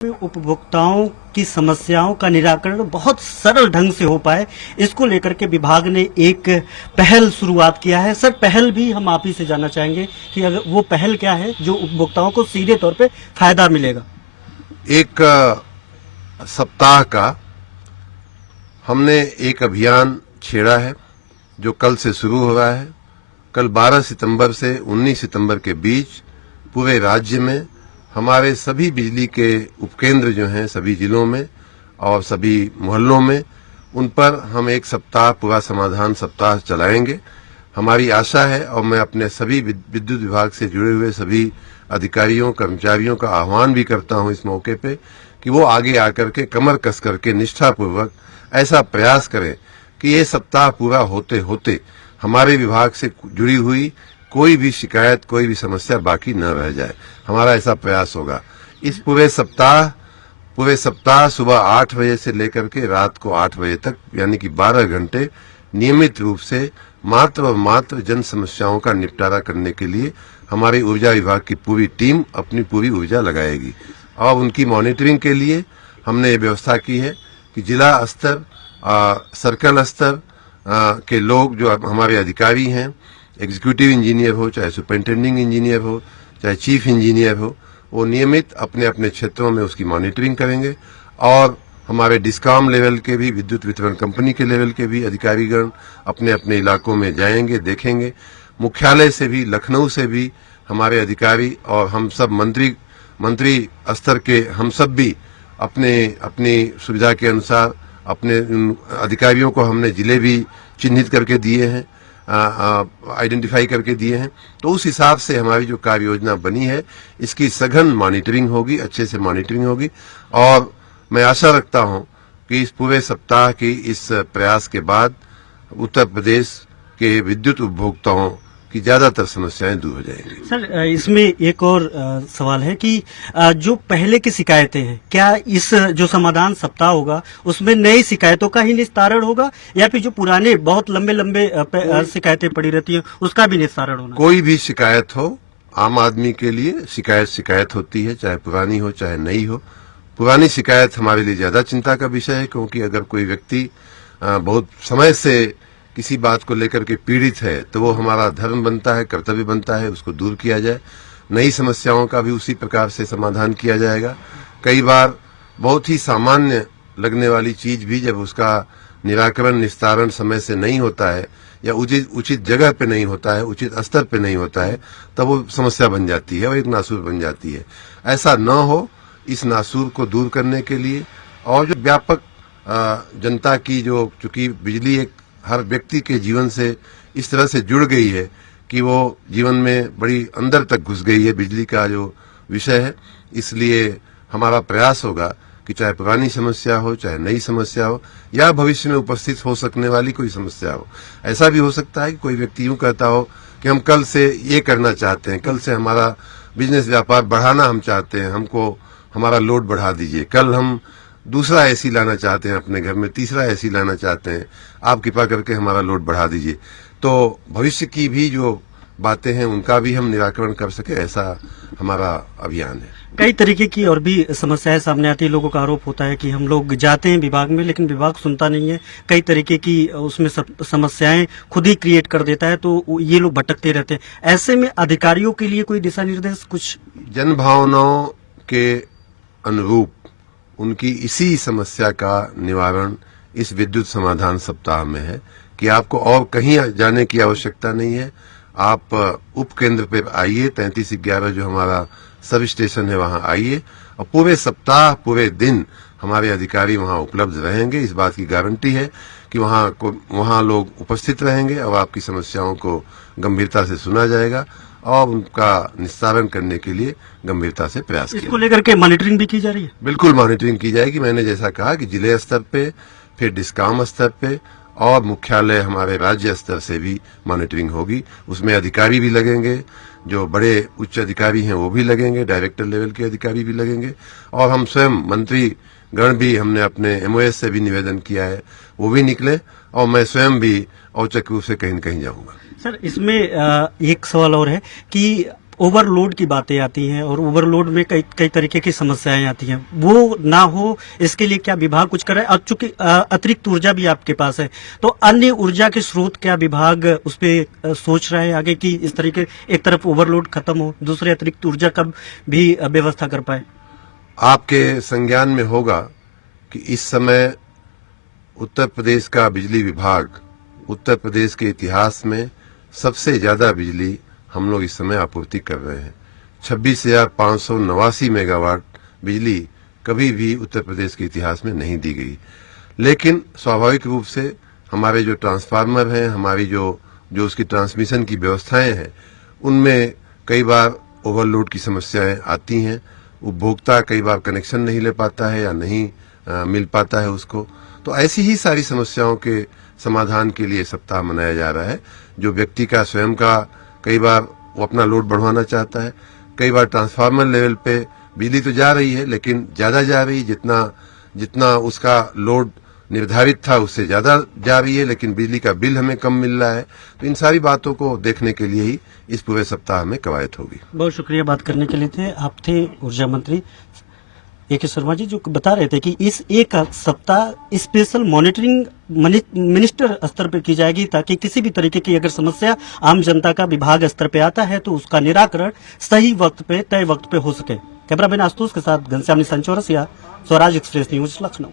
उपभोक्ताओं की समस्याओं का निराकरण बहुत सरल ढंग से हो पाए, इसको लेकर के विभाग ने एक पहल शुरुआत किया है। सर, पहल भी हम आप ही से जानना चाहेंगे कि अगर वो पहल क्या है जो उपभोक्ताओं को सीधे तौर पे फायदा मिलेगा। एक सप्ताह का हमने एक अभियान छेड़ा है जो कल से शुरू हो रहा है। कल 12 सितंबर से 19 सितंबर के बीच पूरे राज्य में हमारे सभी बिजली के उपकेंद्र जो हैं सभी जिलों में और सभी मोहल्लों में, उन पर हम एक सप्ताह पूरा समाधान सप्ताह चलाएंगे। हमारी आशा है और मैं अपने सभी विद्युत विभाग से जुड़े हुए सभी अधिकारियों कर्मचारियों का आह्वान भी करता हूं इस मौके पे कि वो आगे आकर के कमर कस करके निष्ठापूर्वक ऐसा प्रयास करें कि ये सप्ताह पूरा होते होते हमारे विभाग से जुड़ी हुई कोई भी शिकायत कोई भी समस्या बाकी न रह जाए। हमारा ऐसा प्रयास होगा। इस पूरे सप्ताह सुबह 8 बजे से लेकर के रात को 8 बजे तक यानी कि 12 घंटे नियमित रूप से मात्र और मात्र जन समस्याओं का निपटारा करने के लिए हमारी ऊर्जा विभाग की पूरी टीम अपनी पूरी ऊर्जा लगाएगी। और उनकी मॉनिटरिंग के लिए हमने ये व्यवस्था की है कि जिला स्तर सर्कल स्तर के लोग जो हमारे अधिकारी हैं, एग्जीक्यूटिव इंजीनियर हो चाहे सुपरिटेंडिंग इंजीनियर हो चाहे चीफ इंजीनियर हो, वो नियमित अपने अपने क्षेत्रों में उसकी मॉनिटरिंग करेंगे। और हमारे डिस्कॉम लेवल के भी विद्युत वितरण कंपनी के लेवल के भी अधिकारीगण अपने अपने इलाकों में जाएंगे, देखेंगे। मुख्यालय से भी लखनऊ से भी हमारे अधिकारी और हम सब मंत्री स्तर के हम सब भी अपनी सुविधा के अनुसार अपने अधिकारियों को हमने जिले भी चिन्हित करके दिए हैं, आइडेंटिफाई करके दिए हैं। तो उस हिसाब से हमारी जो कार्य योजना बनी है इसकी सघन मॉनिटरिंग होगी, अच्छे से मॉनिटरिंग होगी। और मैं आशा रखता हूं कि इस पूरे सप्ताह की इस प्रयास के बाद उत्तर प्रदेश के विद्युत उपभोक्ताओं की ज्यादातर समस्याएं दूर हो जाएंगी। सर, इसमें एक और सवाल है कि जो पहले की शिकायतें हैं, क्या इस जो समाधान सप्ताह होगा उसमें नई शिकायतों का ही निस्तारण होगा या फिर जो पुराने बहुत लंबे शिकायतें पड़ी रहती हैं उसका भी निस्तारण होना? कोई भी शिकायत हो, आम आदमी के लिए शिकायत होती है, चाहे पुरानी हो चाहे नई हो। पुरानी शिकायत हमारे लिए ज्यादा चिंता का विषय है, क्योंकि अगर कोई व्यक्ति बहुत समय से किसी बात को लेकर के पीड़ित है तो वो हमारा धर्म बनता है, कर्तव्य बनता है उसको दूर किया जाए। नई समस्याओं का भी उसी प्रकार से समाधान किया जाएगा। कई बार बहुत ही सामान्य लगने वाली चीज भी जब उसका निराकरण निस्तारण समय से नहीं होता है या उचित जगह पे नहीं होता है, उचित स्तर पे नहीं होता है, तब वो समस्या बन जाती है और एक नासूर बन जाती है। ऐसा न हो, इस नासूर को दूर करने के लिए और जो व्यापक जनता की जो चूंकि बिजली एक हर व्यक्ति के जीवन से इस तरह से जुड़ गई है कि वो जीवन में बड़ी अंदर तक घुस गई है बिजली का जो विषय है। इसलिए हमारा प्रयास होगा कि चाहे पुरानी समस्या हो चाहे नई समस्या हो या भविष्य में उपस्थित हो सकने वाली कोई समस्या हो। ऐसा भी हो सकता है कि कोई व्यक्ति यूं कहता हो कि हम कल से ये करना चाहते हैं, कल से हमारा बिजनेस व्यापार बढ़ाना हम चाहते हैं, हमको हमारा लोड बढ़ा दीजिए, कल हम दूसरा एसी लाना चाहते हैं अपने घर में, तीसरा एसी लाना चाहते हैं, आप कृपा करके हमारा लोड बढ़ा दीजिए। तो भविष्य की भी जो बातें हैं उनका भी हम निराकरण कर सके, ऐसा हमारा अभियान है। कई तरीके की और भी समस्याएं सामने आती है। लोगों का आरोप होता है कि हम लोग जाते हैं विभाग में लेकिन विभाग सुनता नहीं है। कई तरीके की उसमें समस्याएं खुद ही क्रिएट कर देता है, तो ये लोग भटकते रहते हैं। ऐसे में अधिकारियों के लिए कोई दिशा निर्देश कुछ? जन भावनाओं के अनुरूप उनकी इसी समस्या का निवारण इस विद्युत समाधान सप्ताह में है कि आपको और कहीं जाने की आवश्यकता नहीं है। आप उप केंद्र पे आइए, 3311 जो हमारा सब स्टेशन है वहां आइए और पूरे सप्ताह पूरे दिन हमारे अधिकारी वहां उपलब्ध रहेंगे। इस बात की गारंटी है कि वहां लोग उपस्थित रहेंगे और आपकी समस्याओं को गंभीरता से सुना जाएगा और उनका निस्तारण करने के लिए गंभीरता से प्रयास किया। इसको लेकर के मॉनिटरिंग भी की जा रही है? बिल्कुल मॉनिटरिंग की जाएगी। मैंने जैसा कहा कि जिले स्तर पे, फिर डिस्कॉम स्तर पे और मुख्यालय हमारे राज्य स्तर से भी मॉनिटरिंग होगी। उसमें अधिकारी भी लगेंगे, जो बड़े उच्च अधिकारी हैं वो भी लगेंगे, डायरेक्टर लेवल के अधिकारी भी लगेंगे और हम स्वयं मंत्री गण भी हमने अपने MOS से भी निवेदन किया है, वो भी निकले और मैं स्वयं भी औचक रूप से कहीं न कहीं जाऊंगा। सर, इसमें एक सवाल और है कि ओवरलोड की बातें आती हैं और ओवरलोड में कई कई तरीके की समस्याएं आती हैं, वो ना हो इसके लिए क्या विभाग कुछ कर रहा है? और चूंकि अतिरिक्त ऊर्जा भी आपके पास है, तो अन्य ऊर्जा के स्रोत क्या विभाग उस पर सोच रहा है आगे कि इस तरीके एक तरफ ओवरलोड खत्म हो, दूसरे अतिरिक्त ऊर्जा का भी व्यवस्था कर पाए? आपके संज्ञान में होगा कि इस समय उत्तर प्रदेश का बिजली विभाग उत्तर प्रदेश के इतिहास में सबसे ज्यादा बिजली हम लोग इस समय आपूर्ति कर रहे हैं। 26,589 मेगावाट बिजली कभी भी उत्तर प्रदेश के इतिहास में नहीं दी गई। लेकिन स्वाभाविक रूप से हमारे जो ट्रांसफार्मर हैं, हमारी जो उसकी ट्रांसमिशन की व्यवस्थाएं हैं, उनमें कई बार ओवरलोड की समस्याएं आती हैं। उपभोक्ता कई बार कनेक्शन नहीं ले पाता है या नहीं मिल पाता है उसको। तो ऐसी ही सारी समस्याओं के समाधान के लिए सप्ताह मनाया जा रहा है। जो व्यक्ति का स्वयं का कई बार वो अपना लोड बढ़वाना चाहता है, कई बार ट्रांसफार्मर लेवल पे बिजली तो जा रही है लेकिन ज्यादा जा रही है, जितना उसका लोड निर्धारित था उससे ज्यादा जा रही है, लेकिन बिजली का बिल हमें कम मिल रहा है। तो इन सारी बातों को देखने के लिए ही इस पूरे सप्ताह में कवायद होगी। बहुत शुक्रिया बात करने के लिए। थे आप थे ऊर्जा मंत्री A.K. शर्मा जी, जो बता रहे थे कि इस एक सप्ताह स्पेशल मॉनिटरिंग मिनिस्टर स्तर पर की जाएगी, ताकि किसी भी तरीके की अगर समस्या आम जनता का विभाग स्तर पे आता है तो उसका निराकरण सही वक्त पे तय वक्त पे हो सके। कैमरामैन आशुतोष के साथ घनश्याम निशान चौरसिया, स्वराज एक्सप्रेस न्यूज, लखनऊ।